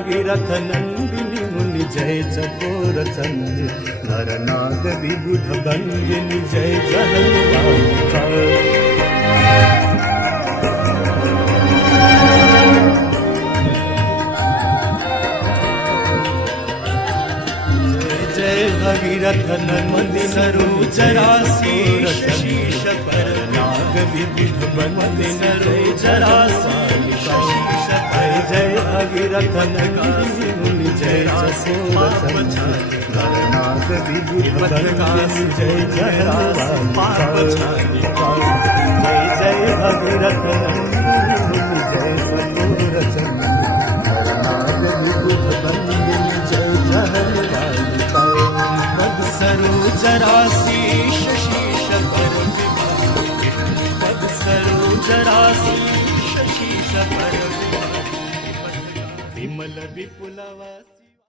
भागीरथ नंदिनी मुनि जय चकोर चंद्र नर नाग विबुध बंदिनी जय जहन्नाथ भगीरथ नंदि सरोजरासी शीश पर नाग विविध बंदि सरोजरासी शीश पर जय भगीरथ नंदि मुनि जय चकोर नर नाग विविध बंदि जय जय जय भगीरथ नंदि मुनि जय चकोर नर नाग विविध बंदि जय जय सरोजरासी शीश पर पद सरोजरासी शीश पर विमल विपुलवा